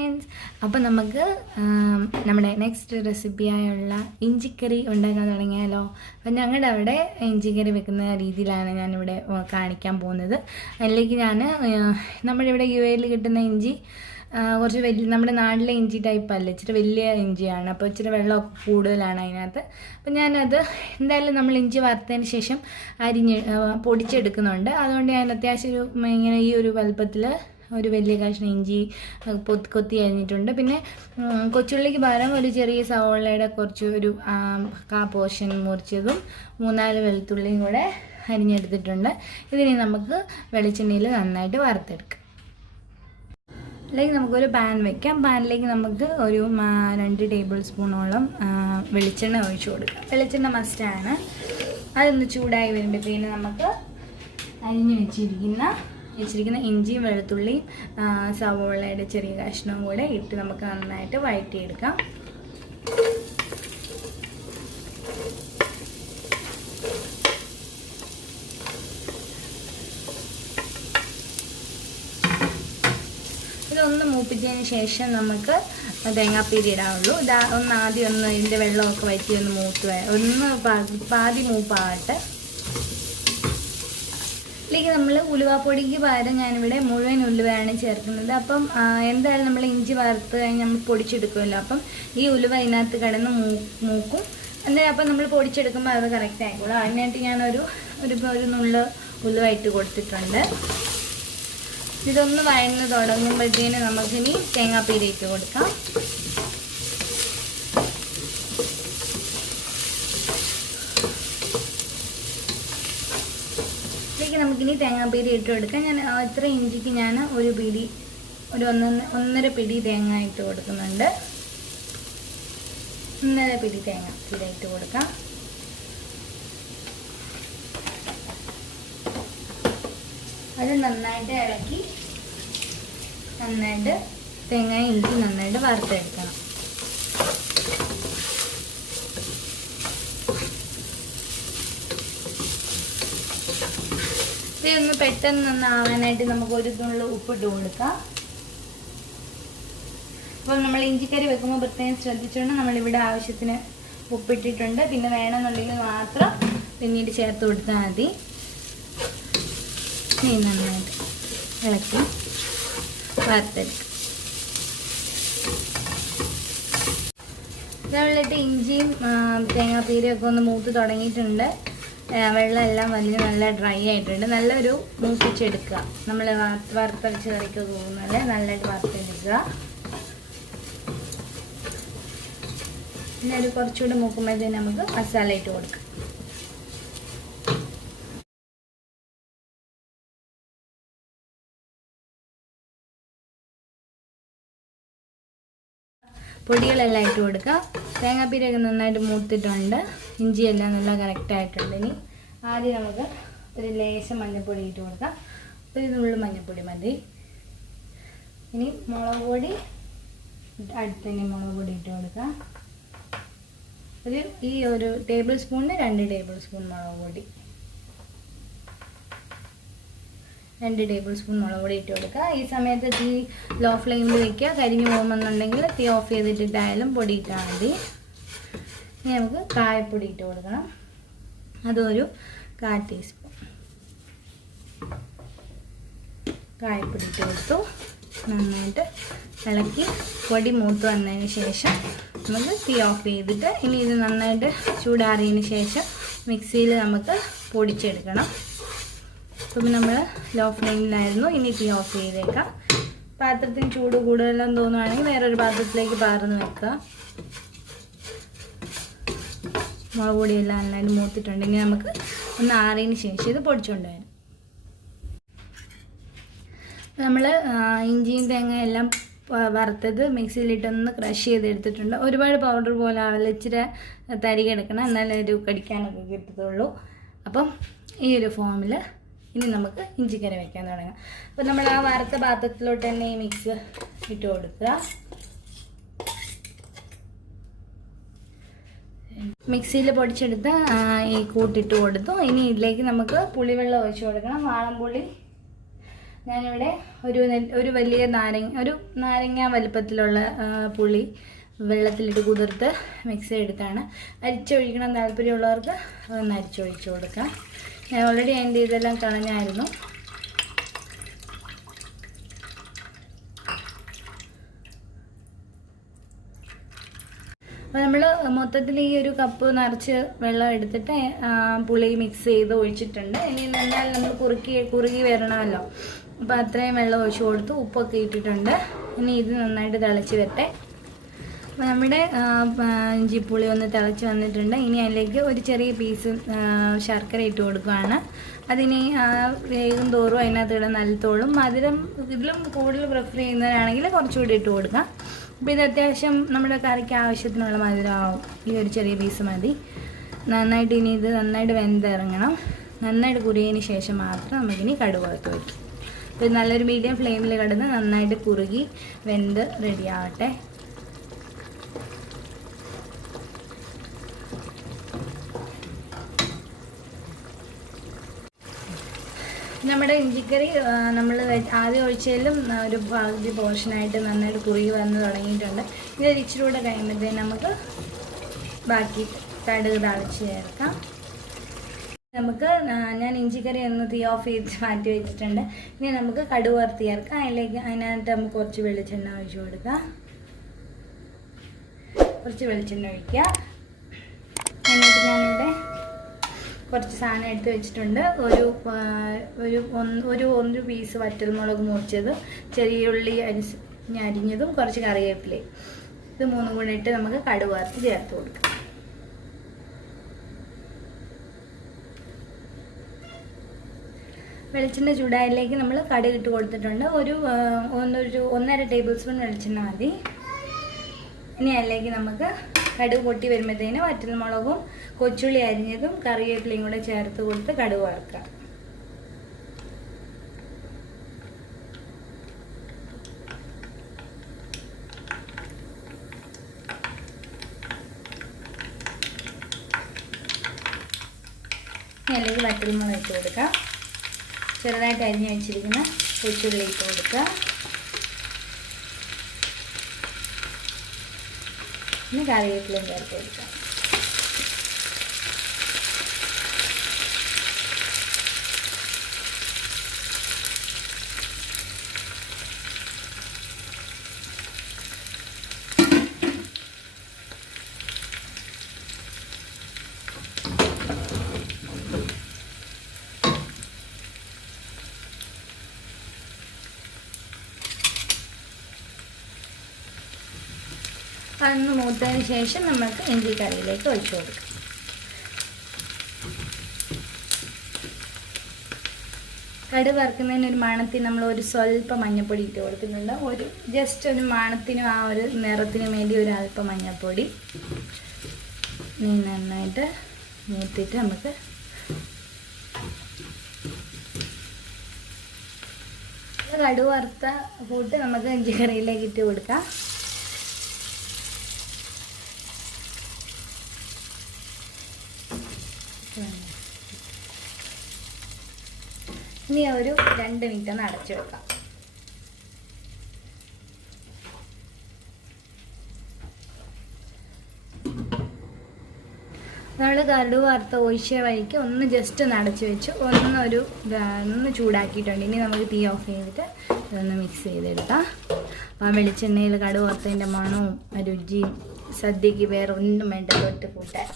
Friends, അപ്പോൾ നമുക്ക് നമ്മുടെ നെക്സ്റ്റ് റെസിപ്പിയായുള്ള ഇഞ്ചിക്കറി ഉണ്ടാക്കാൻ തുടങ്ങിയാലോ. അപ്പം ഞങ്ങളുടെ അവിടെ ഇഞ്ചിക്കറി വെക്കുന്ന രീതിയിലാണ് ഞാനിവിടെ കാണിക്കാൻ പോകുന്നത്. അതിലേക്ക് ഞാൻ നമ്മുടെ ഇവിടെ UAE കിട്ടുന്ന ഇഞ്ചി കുറച്ച് വലിയ, നമ്മുടെ നാട്ടിലെ ഇഞ്ചി ടൈപ്പ് അല്ല, ഇച്ചിരി വലിയ ഇഞ്ചിയാണ്. അപ്പോൾ ഇച്ചിരി വെള്ളമൊക്കെ കൂടുതലാണ് അതിനകത്ത്. അപ്പം ഞാനത് എന്തായാലും നമ്മൾ ഇഞ്ചി വറുത്തതിന് ശേഷം പൊടിച്ചെടുക്കുന്നുണ്ട്. അതുകൊണ്ട് ഞാൻ അത്യാവശ്യം ഇങ്ങനെ ഈ ഒരു വലുപ്പത്തിൽ ഒരു വലിയ കഷ്ണം ഇഞ്ചി കൊത്തി അരിഞ്ഞിട്ടുണ്ട്. പിന്നെ കൊച്ചുള്ളിക്ക് പകരം ഒരു ചെറിയ സവോളയുടെ കുറച്ച് ഒരു പോർഷൻ മുറിച്ചതും 3-4 വെളുത്തുള്ളിയും കൂടെ അരിഞ്ഞെടുത്തിട്ടുണ്ട്. ഇതിനെ നമുക്ക് വെളിച്ചെണ്ണയിൽ നന്നായിട്ട് വറുത്തെടുക്കാം. അതിലേക്ക് നമുക്കൊരു പാൻ വെക്കാം. പാനിലേക്ക് നമുക്ക് ഒരു 2 ടേബിൾ സ്പൂണോളം വെളിച്ചെണ്ണ ഒഴിച്ചു കൊടുക്കാം. വെളിച്ചെണ്ണ മസ്റ്റാണ്. അതൊന്ന് ചൂടായി വരുമ്പോഴത്തേന് നമുക്ക് അരിഞ്ഞു വെച്ചിരിക്കുന്ന ഇഞ്ചിയും വെളുത്തുള്ളിയും സവോളയുടെ ചെറിയ കഷ്ണവും കൂടെ ഇട്ട് നമുക്ക് നന്നായിട്ട് വഴറ്റിയെടുക്കാം. ഇതൊന്ന് മൂപ്പിച്ചതിന് ശേഷം നമുക്ക് തേങ്ങാപ്പീരി ഇടാവുള്ളൂ. ആദ്യം ഇതിൻ്റെ വെള്ളമൊക്കെ വറ്റി പാതി മൂപ്പാകട്ടെ. ഇതിലേക്ക് നമ്മൾ ഉലുവാപ്പൊടിക്ക് പകരം ഞാനിവിടെ മുഴുവൻ ഉലുവയാണ് ചേർക്കുന്നത്. അപ്പം എന്തായാലും നമ്മൾ ഇഞ്ചി വറുത്ത് കഴിഞ്ഞ് നമ്മൾ പൊടിച്ചെടുക്കുമല്ലോ. അപ്പം ഈ ഉലുവ ഇതിനകത്ത് കിടന്ന് മൂക്കും. എന്തായാലും അപ്പം നമ്മൾ പൊടിച്ചെടുക്കുമ്പോൾ അത് കറക്റ്റ് ആയിക്കോളും. അതിനായിട്ട് ഞാനൊരു നുള്ള് ഉലുവ ഇട്ട് കൊടുത്തിട്ടുണ്ട്. ഇതൊന്ന് വഴന്ന് തുടങ്ങുമ്പോഴത്തേന് നമുക്കിനി തേങ്ങാപ്പീരി ഇട്ട് കൊടുക്കാം. നമുക്കിനി തേങ്ങാപ്പീരി ഇട്ട് കൊടുക്കാം. ഞാൻ ഇത്ര ഇഞ്ചിക്ക് ഞാൻ ഒരു 1.5 പിടി തേങ്ങ ഇട്ട് കൊടുക്കുന്നുണ്ട്. 1.5 പിടി തേങ്ങാപ്പീരി ഇട്ട് കൊടുക്കാം. അത് നന്നായിട്ട് ഇളക്കി തേങ്ങ ഇഞ്ചി നന്നായിട്ട് വറുത്തെടുക്കണം. ഇതൊന്ന് പെട്ടെന്ന് ആവാനായിട്ട് നമുക്ക് ഒരു നുള്ളു ഉപ്പിട്ട് കൊടുക്കാം. അപ്പോൾ നമ്മൾ ഇഞ്ചിക്കറി വെക്കുമ്പോൾ പ്രത്യേകം ശ്രദ്ധിച്ചുകൊണ്ട് നമ്മളിവിടെ ആവശ്യത്തിന് ഉപ്പിട്ടിട്ടുണ്ട്. പിന്നെ വേണമെന്നുണ്ടെങ്കിൽ മാത്രം പിന്നീട് ചേർത്ത് കൊടുത്താൽ മതി. നന്നായിട്ട് ഇളക്കി വറുത്തെടുക്കാം. ഇതുള്ളിട്ട് ഇഞ്ചിയും തേങ്ങാപ്പീരിയും ഒക്കെ ഒന്ന് മൂത്ത് തുടങ്ങിയിട്ടുണ്ട്. വെള്ളം എല്ലാം വലിയ നല്ല ഡ്രൈ ആയിട്ടുണ്ട്. നല്ലൊരു മൂപ്പിച്ചെടുക്കുക. നമ്മൾ വറുത്തരച്ച് കറിക്ക് പോകുന്നത് നല്ലതായിട്ട് വറുത്തെടുക്കുക. പിന്നെ ഒരു കുറച്ചുകൂടി മൂക്കുമ്പോഴത്തേന് നമുക്ക് മസാല ഇട്ട് കൊടുക്കാം. പൊടികളെല്ലാം ഇട്ട് കൊടുക്കുക. തേങ്ങാപ്പീരൊക്കെ നന്നായിട്ട് മൂത്തിട്ടുണ്ട്. ഇഞ്ചിയെല്ലാം നല്ല കറക്റ്റായിട്ടുണ്ട്. ഇനി ആദ്യം നമുക്ക് ഒരു ലേശം മഞ്ഞൾപ്പൊടി ഇട്ട് കൊടുക്കാം. ഒരു നുള്ളു മഞ്ഞൾപ്പൊടി മതി. ഇനി മുളക് പൊടി അടുത്തന്നെ മുളക് പൊടി ഇട്ട് കൊടുക്കാം. ഒരു ടേബിൾ സ്പൂണിന് 2 ടേബിൾ സ്പൂൺ മുളക് പൊടി, 2 ടേബിൾ സ്പൂൺ മുളക് പൊടി ഇട്ട് കൊടുക്കുക. ഈ സമയത്ത് തീ ലോ ഫ്ലെയിമിൽ വയ്ക്കുക. കരിഞ്ഞു പോകുമെന്നുണ്ടെങ്കിൽ തീ ഓഫ് ചെയ്തിട്ടിട്ടായാലും പൊടി ഇട്ടാൽ മതി. ഇനി നമുക്ക് കായപ്പൊടി ഇട്ട് കൊടുക്കണം. അതൊരു 1/4 ടീസ്പൂൺ കായപ്പൊടി ഇട്ട് കൊടുത്തു. നന്നായിട്ട് ഇളക്കി പൊടി മൂത്ത് വന്നതിന് ശേഷം നമുക്ക് തീ ഓഫ് ചെയ്തിട്ട് ഇനി ഇത് നന്നായിട്ട് ചൂടാറിയതിന് ശേഷം മിക്സിയിൽ നമുക്ക് പൊടിച്ചെടുക്കണം. അപ്പം നമ്മൾ ലോ ഫ്ലെയിമിലായിരുന്നു. ഇനി തീ ഓഫ് ചെയ്തേക്കാം. പാത്രത്തിന് ചൂട് കൂടുതലെന്ന് തോന്നുവാണെങ്കിൽ വേറൊരു പാത്രത്തിലേക്ക് പാർന്ന് വെക്കുക. മുളക് പൊടിയെല്ലാം നന്നായിട്ട് മൂത്തിട്ടുണ്ടെങ്കിൽ നമുക്ക് ഒന്ന് ആറിയതിന് ശേഷം ഇത് പൊടിച്ചുകൊണ്ട് വരാം. നമ്മൾ ഇഞ്ചിയും തേങ്ങയും എല്ലാം വറുത്തത് മിക്സിയിലിട്ടൊന്ന് ക്രഷ് ചെയ്തെടുത്തിട്ടുണ്ട്. ഒരുപാട് പൗഡർ പോലെ ആവില്ല, ഇച്ചിരി തരി കിടക്കണം, എന്നാലേ ഒരു കടിക്കാനൊക്കെ കിട്ടത്തുള്ളൂ. അപ്പം ഈ ഒരു ഫോമിൽ ഇനി നമുക്ക് ഇഞ്ചിക്കറി വയ്ക്കാൻ തുടങ്ങാം. അപ്പോൾ നമ്മൾ ആ വറുത്ത പാത്രത്തിലോട്ട് തന്നെ ഈ മിക്സ് ഇട്ട് കൊടുക്കുക. മിക്സിയിൽ പൊടിച്ചെടുത്ത ഈ കൂട്ടിട്ട് കൊടുത്തു. ഇനി ഇതിലേക്ക് നമുക്ക് പുളിവെള്ളം ഒഴിച്ച് കൊടുക്കണം. വാളംപുളി ഞാനിവിടെ ഒരു വലിയ നാരങ്ങ വലുപ്പത്തിലുള്ള പുളി വെള്ളത്തിലിട്ട് കുതിർത്ത് മിക്സ് എടുത്താണ്. അരിച്ചൊഴിക്കണം താല്പര്യമുള്ളവർക്ക് ഒന്ന് അരിച്ചൊഴിച്ച് കൊടുക്കാം. ഞാൻ ഓൾറെഡി അതിൻ്റെ ഇതെല്ലാം കളഞ്ഞായിരുന്നു. അപ്പോൾ നമ്മൾ മൊത്തത്തിൽ ഈ ഒരു കപ്പ് നിറച്ച് വെള്ളം എടുത്തിട്ട് പുളി മിക്സ് ചെയ്ത് ഒഴിച്ചിട്ടുണ്ട്. ഇനി എന്നാൽ നമ്മൾ കുറുകി വരണമല്ലോ, അപ്പോൾ അത്രയും വെള്ളം ഒഴിച്ച് കൊടുത്ത് ഉപ്പൊക്കെ ഇട്ടിട്ടുണ്ട്. ഇനി ഇത് നന്നായിട്ട് തിളച്ച് വരട്ടെ. അപ്പോൾ നമ്മുടെ ഇഞ്ചിപ്പുളി ഒന്ന് തിളച്ച് വന്നിട്ടുണ്ട്. ഇനി അതിലേക്ക് ഒരു ചെറിയ പീസ് ശർക്കര ഇട്ട് കൊടുക്കുകയാണ്. അതിന് വേഗം തോറും അതിനകത്ത് ഇടാൻ നല്ലത്തോളും. മധുരം ഇതിലും കൂടുതൽ പ്രിഫർ ചെയ്യുന്നവരാണെങ്കിൽ കുറച്ചുകൂടി ഇട്ട് കൊടുക്കാം. അപ്പോൾ ഇത് അത്യാവശ്യം നമ്മുടെ കറിക്ക് ആവശ്യത്തിനുള്ള മധുരമാവും. ഈ ഒരു ചെറിയ പീസ് മതി. നന്നായിട്ട് ഇനി ഇത് നന്നായിട്ട് വെന്തിറങ്ങണം. നന്നായിട്ട് കുറുകിയതിന് ശേഷം മാത്രം നമുക്കിനി കടുക് വറുത്ത് വയ്ക്കും. അപ്പോൾ ഇത് നല്ലൊരു മീഡിയം ഫ്ലെയിമിൽ കിടന്ന് നന്നായിട്ട് കുറുകി വെന്ത് റെഡിയാവട്ടെ. നമ്മുടെ ഇഞ്ചിക്കറി നമ്മൾ ആദ്യം ഒഴിച്ചതിലും ഒരു പകുതി പോർഷനായിട്ട് നന്നായിട്ട് കുറുകി വന്ന് തുടങ്ങിയിട്ടുണ്ട്. ഇതൊരു ഇച്ചിരി കൂടെ കഴിയുമ്പോഴത്തേന് നമുക്ക് ബാക്കി കടുക് തളിച്ച് ചേർക്കാം. ഞാൻ ഇഞ്ചിക്കറി ഒന്ന് തീ ഓഫ് ചെയ്ത് മാറ്റി വെച്ചിട്ടുണ്ട്. ഇനി നമുക്ക് കടുക് വറുത്ത് ചേർക്കാം. അതിനകത്ത് നമുക്ക് കുറച്ച് വെളിച്ചെണ്ണ ഒഴിച്ച് കൊടുക്കാം. കുറച്ച് വെളിച്ചെണ്ണ ഒഴിക്കുക. എന്നിട്ട് ഞാനിവിടെ കുറച്ച് സാധനം എടുത്ത് വെച്ചിട്ടുണ്ട്. ഒരു പീസ് വറ്റൽമുളക് മുറിച്ചത്, ചെറിയ ഉള്ളി അരിഞ്ഞതും, കുറച്ച് കറിവേപ്പിലയും. ഇത് മൂന്നും കൂടെ ഇട്ട് നമുക്ക് കടുക് വറുത്ത് ചേർത്ത് കൊടുക്കാം. വെളിച്ചെണ്ണ ചൂടായതിലേക്ക് നമ്മൾ കടുക് ഇട്ട് കൊടുത്തിട്ടുണ്ട്. ഒരു 1.5 ടേബിൾ സ്പൂൺ വെളിച്ചെണ്ണ മതി. ഇനി അതിലേക്ക് നമുക്ക് കടുക് പൊട്ടി വരുമ്പോഴത്തേന് വറ്റൽമുളകും കൊച്ചുള്ളി അരിഞ്ഞതും കറിവേപ്പിലയും കൂടെ ചേർത്ത് കൊടുത്ത് കടുക് വറുക്കാം. അതിലേക്ക് വറ്റൽമുളക് ഇട്ട് കൊടുക്കാം. ചെറുതായിട്ട് അരിഞ്ഞ് വെച്ചിരിക്കുന്ന കൊച്ചുള്ളി ഇട്ട് കൊടുക്കുക. ഇനി കറിവേപ്പിലയും ചേർത്ത് കൊടുക്കാം. അതൊന്ന് മൂത്തതിന് ശേഷം നമുക്ക് ഇഞ്ചി കറിയിലേക്ക് ഒഴിച്ചു കൊടുക്കാം. കടുക് വറുക്കുന്നതിന് ഒരു മണത്തിന് നമ്മൾ ഒരു സ്വല്പം മഞ്ഞൾപ്പൊടി ഇട്ട് കൊടുക്കുന്നുണ്ട്. ജസ്റ്റ് ഒരു മണത്തിനും ആ ഒരു നിറത്തിനും വേണ്ടി ഒരു അല്പം മഞ്ഞൾപ്പൊടി. നന്നായിട്ട് മൂത്തിട്ട് നമുക്ക് കടുക് വറുത്ത കൂട്ട് നമുക്ക് ഇഞ്ചി കറിയിലേക്ക് ഇട്ട് കൊടുക്കാം. ഇനി ഒരു 2 മിനിറ്റ് ഒന്ന് അടച്ചു വെക്കാം. നമ്മൾ കടുക് വറുത്ത ഒഴിച്ച വഴിക്ക് ഒന്ന് ജസ്റ്റ് ഒന്ന് അടച്ചു വെച്ച് ഒന്ന് ചൂടാക്കിയിട്ടുണ്ട്. ഇനി നമുക്ക് തീ ഓഫ് ചെയ്തിട്ട് ഇതൊന്ന് മിക്സ് ചെയ്തെടുക്കാം. അപ്പോൾ ആ വെളിച്ചെണ്ണയിൽ കടുക് വറുത്തതിൻ്റെ മണവും രുചിയും സദ്യക്ക് വേറെ ഒന്നും വേണ്ട തൊട്ട് കൂട്ടാൻ.